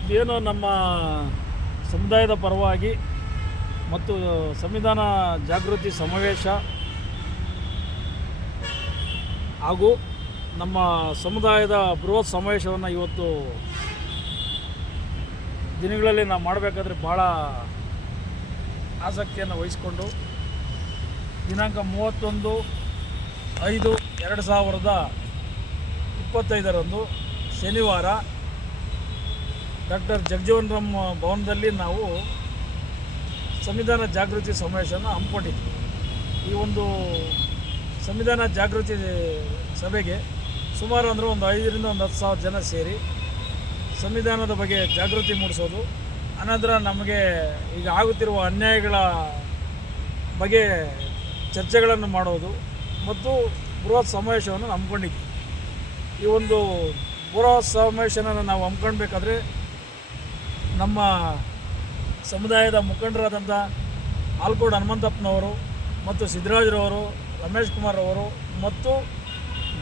ಇವತ್ತೇನು ನಮ್ಮ ಸಮುದಾಯದ ಪರವಾಗಿ ಮತ್ತು ಸಂವಿಧಾನ ಜಾಗೃತಿ ಸಮಾವೇಶ ಹಾಗೂ ನಮ್ಮ ಸಮುದಾಯದ ಬೃಹತ್ ಸಮಾವೇಶವನ್ನು ಇವತ್ತು ದಿನಗಳಲ್ಲಿ ನಾವು ಮಾಡಬೇಕಾದ್ರೆ ಭಾಳ ಆಸಕ್ತಿಯನ್ನು ವಹಿಸಿಕೊಂಡು ದಿನಾಂಕ 31/5/2025 ಶನಿವಾರ ಡಾಕ್ಟರ್ ಜಗಜೀವನ್ ರಾಮ್ ಭವನದಲ್ಲಿ ನಾವು ಸಂವಿಧಾನ ಜಾಗೃತಿ ಸಮಾವೇಶನ ಹಮ್ಮಿಕೊಂಡಿದ್ವಿ. ಈ ಒಂದು ಸಂವಿಧಾನ ಜಾಗೃತಿ ಸಭೆಗೆ ಸುಮಾರು ಅಂದರೆ ಒಂದು 5ರಿಂದ 10,000 ಜನ ಸೇರಿ ಸಂವಿಧಾನದ ಬಗ್ಗೆ ಜಾಗೃತಿ ಮೂಡಿಸೋದು, ಅನಂತರ ನಮಗೆ ಈಗ ಆಗುತ್ತಿರುವ ಅನ್ಯಾಯಗಳ ಬಗ್ಗೆ ಚರ್ಚೆಗಳನ್ನು ಮಾಡೋದು ಮತ್ತು ಬೃಹತ್ ಸಮಾವೇಶವನ್ನು ಹಮ್ಮಿಕೊಂಡಿದ್ವಿ. ಈ ಒಂದು ಬೃಹತ್ ಸಮಾವೇಶನ ನಾವು ಹಮ್ಮಿಕೊಳ್ಬೇಕಾದ್ರೆ ನಮ್ಮ ಸಮುದಾಯದ ಮುಖಂಡರಾದಂಥ ಆಲ್ಕೋಡ್ ಹನುಮಂತಪ್ಪನವರು ಮತ್ತು ಸಿದ್ದರಾಜರವರು, ರಮೇಶ್ ಕುಮಾರ್ ಅವರು ಮತ್ತು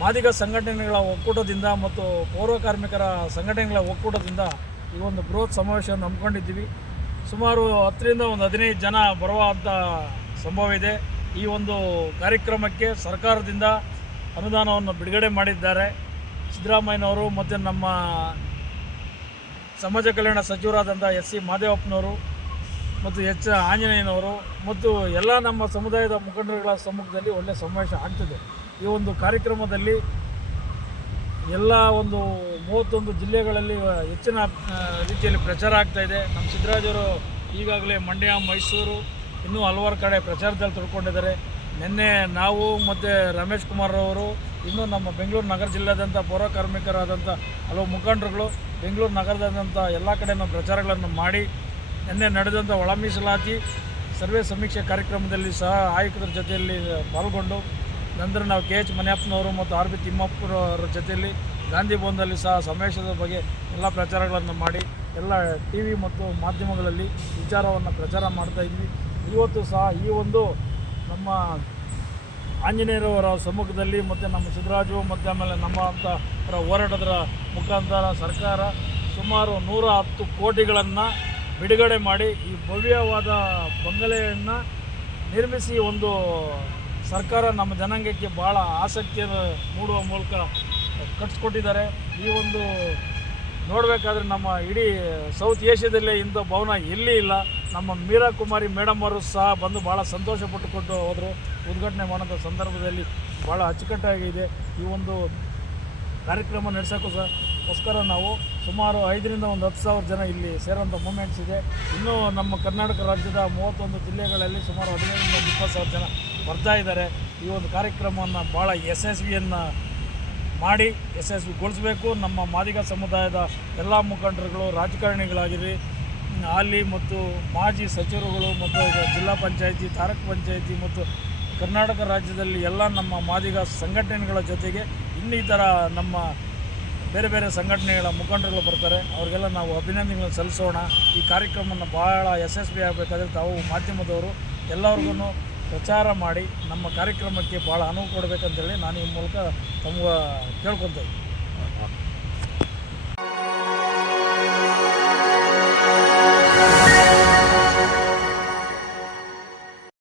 ಮಾದಿಗ ಸಂಘಟನೆಗಳ ಒಕ್ಕೂಟದಿಂದ ಮತ್ತು ಪೌರ ಕಾರ್ಮಿಕರ ಸಂಘಟನೆಗಳ ಒಕ್ಕೂಟದಿಂದ ಈ ಒಂದು ಬೃಹತ್ ಸಮಾವೇಶವನ್ನು ಹಮ್ಮಿಕೊಂಡಿದ್ದೀವಿ. ಸುಮಾರು 10ರಿಂದ 15 ಜನ ಬರುವಂಥ ಸಂಭವ ಇದೆ. ಈ ಒಂದು ಕಾರ್ಯಕ್ರಮಕ್ಕೆ ಸರ್ಕಾರದಿಂದ ಅನುದಾನವನ್ನು ಬಿಡುಗಡೆ ಮಾಡಿದ್ದಾರೆ. ಸಿದ್ದರಾಮಯ್ಯನವರು ಮತ್ತು ನಮ್ಮ ಸಮಾಜ ಕಲ್ಯಾಣ ಸಚಿವರಾದಂಥ ಎಸ್ ಸಿ ಮಾದೇವಪ್ಪನವರು ಮತ್ತು ಎಚ್ ಆಂಜನೇಯನವರು ಮತ್ತು ಎಲ್ಲ ನಮ್ಮ ಸಮುದಾಯದ ಮುಖಂಡರುಗಳ ಸಮ್ಮುಖದಲ್ಲಿ ಒಳ್ಳೆಯ ಸಮಾವೇಶ ಆಗ್ತದೆ. ಈ ಒಂದು ಕಾರ್ಯಕ್ರಮದಲ್ಲಿ ಎಲ್ಲ ಒಂದು 31 ಜಿಲ್ಲೆಗಳಲ್ಲಿ ಹೆಚ್ಚಿನ ರೀತಿಯಲ್ಲಿ ಪ್ರಚಾರ ಆಗ್ತಾಯಿದೆ. ನಮ್ಮ ಸಿದ್ದರಾಜರು ಈಗಾಗಲೇ ಮಂಡ್ಯ, ಮೈಸೂರು ಇನ್ನೂ ಹಲವಾರು ಕಡೆ ಪ್ರಚಾರದಲ್ಲಿ ತೊಡ್ಕೊಂಡಿದ್ದಾರೆ. ನಿನ್ನೆ ನಾವು ಮತ್ತು ರಮೇಶ್ ಕುಮಾರ್ ಅವರು ಇನ್ನೂ ನಮ್ಮ ಬೆಂಗಳೂರು ನಗರ ಜಿಲ್ಲೆಯಾದಂಥ ಪೌರ ಕಾರ್ಮಿಕರಾದಂಥ ಹಲವು ಮುಖಂಡರುಗಳು ಬೆಂಗಳೂರು ನಗರದಾದಂಥ ಎಲ್ಲ ಕಡೆ ನಾವು ಪ್ರಚಾರಗಳನ್ನು ಮಾಡಿ ನಿನ್ನೆ ನಡೆದಂಥ ಒಳ ಮೀಸಲಾತಿ ಸರ್ವೆ ಸಮೀಕ್ಷೆ ಕಾರ್ಯಕ್ರಮದಲ್ಲಿ ಸಹ ಆಯುಕ್ತರ ಜೊತೆಯಲ್ಲಿ ಪಾಲ್ಗೊಂಡು ನಂತರ ನಾವು ಕೆ ಎಚ್ ಮನೆಯಪ್ಪನವರು ಮತ್ತು ಆರ್ ಬಿ ತಿಮ್ಮಪ್ಪರವರ ಜೊತೆಯಲ್ಲಿ ಗಾಂಧಿ ಭವನದಲ್ಲಿ ಸಹ ಸಮಾವೇಶದ ಬಗ್ಗೆ ಎಲ್ಲ ಪ್ರಚಾರಗಳನ್ನು ಮಾಡಿ ಎಲ್ಲ ಟಿ ವಿ ಮತ್ತು ಮಾಧ್ಯಮಗಳಲ್ಲಿ ವಿಚಾರವನ್ನು ಪ್ರಚಾರ ಮಾಡ್ತಾಯಿದ್ವಿ. ಇವತ್ತು ಸಹ ಈ ಒಂದು ನಮ್ಮ ಆಂಜನೇಯರವರ ಸಮ್ಮುಖದಲ್ಲಿ ಮತ್ತು ನಮ್ಮ ಸಿದ್ದರಾಜು ಮತ್ತು ಆಮೇಲೆ ನಮ್ಮ ಅಂಥವರ ಹೋರಾಟದ ಮುಖಾಂತರ ಸರ್ಕಾರ ಸುಮಾರು 110 ಕೋಟಿಗಳನ್ನು ಬಿಡುಗಡೆ ಮಾಡಿ ಈ ಭವ್ಯವಾದ ಬಂಗಲೆಯನ್ನು ನಿರ್ಮಿಸಿ ಒಂದು ಸರ್ಕಾರ ನಮ್ಮ ಜನಾಂಗಕ್ಕೆ ಭಾಳ ಆಸಕ್ತಿಯನ್ನು ಮೂಡುವ ಮೂಲಕ ಕಟ್ಟಿಸ್ಕೊಟ್ಟಿದ್ದಾರೆ. ಈ ಒಂದು ನೋಡಬೇಕಾದ್ರೆ ನಮ್ಮ ಇಡೀ ಸೌತ್ ಏಷ್ಯಾದಲ್ಲೇ ಇಂಥ ಭವನ ಎಲ್ಲಿ ಇಲ್ಲ. ನಮ್ಮ ಮೀರಾ ಕುಮಾರಿ ಮೇಡಮ್ ಅವರು ಸಹ ಬಂದು ಭಾಳ ಸಂತೋಷ ಪಟ್ಟುಕೊಂಡು ಹೋದರು. ಉದ್ಘಾಟನೆ ಮಾಡೋಂಥ ಸಂದರ್ಭದಲ್ಲಿ ಭಾಳ ಅಚ್ಚುಕಟ್ಟಾಗಿದೆ. ಈ ಒಂದು ಕಾರ್ಯಕ್ರಮ ನಡೆಸೋಕ್ಕೋಸ್ಕರ ನಾವು ಸುಮಾರು 5ರಿಂದ 10,000 ಜನ ಇಲ್ಲಿ ಸೇರೋಂಥ ಮೂಮೆಂಟ್ಸ್ ಇದೆ. ಇನ್ನೂ ನಮ್ಮ ಕರ್ನಾಟಕ ರಾಜ್ಯದ 31 ಜಿಲ್ಲೆಗಳಲ್ಲಿ ಸುಮಾರು 15ರಿಂದ 20,000 ಜನ ಬರ್ತಾ ಇದ್ದಾರೆ. ಈ ಒಂದು ಕಾರ್ಯಕ್ರಮವನ್ನು ಭಾಳ ಯಶಸ್ವಿಗೊಳಿಸಬೇಕು. ನಮ್ಮ ಮಾದಿಗ ಸಮುದಾಯದ ಎಲ್ಲ ಮುಖಂಡರುಗಳು, ರಾಜಕಾರಣಿಗಳಾಗಿರಿ, ಹಾಲಿ ಮತ್ತು ಮಾಜಿ ಸಚಿವರುಗಳು ಮತ್ತು ಜಿಲ್ಲಾ ಪಂಚಾಯಿತಿ, ತಾಲೂಕು ಪಂಚಾಯಿತಿ ಮತ್ತು ಕರ್ನಾಟಕ ರಾಜ್ಯದಲ್ಲಿ ಎಲ್ಲ ನಮ್ಮ ಮಾದಿಗ ಸಂಘಟನೆಗಳ ಜೊತೆಗೆ ಇನ್ನಿತರ ನಮ್ಮ ಬೇರೆ ಬೇರೆ ಸಂಘಟನೆಗಳ ಮುಖಂಡರುಗಳು ಬರ್ತಾರೆ. ಅವರಿಗೆಲ್ಲ ನಾವು ಅಭಿನಂದನೆಗಳನ್ನು ಸಲ್ಲಿಸೋಣ. ಈ ಕಾರ್ಯಕ್ರಮವನ್ನು ಭಾಳ ಯಶಸ್ವಿ ಆಗಬೇಕಾದ್ರೆ ತಾವು ಮಾಧ್ಯಮದವರು ಎಲ್ಲರಿಗೂ ಪ್ರಚಾರ ಮಾಡಿ ನಮ್ಮ ಕಾರ್ಯಕ್ರಮಕ್ಕೆ ಭಾಳ ಅನುವು ಕೊಡಬೇಕಂತೇಳಿ ನಾನು ಈ ಮೂಲಕ ತಮಗೆ ಕೇಳ್ಕೊತಾ ಇದ್ದೀನಿ.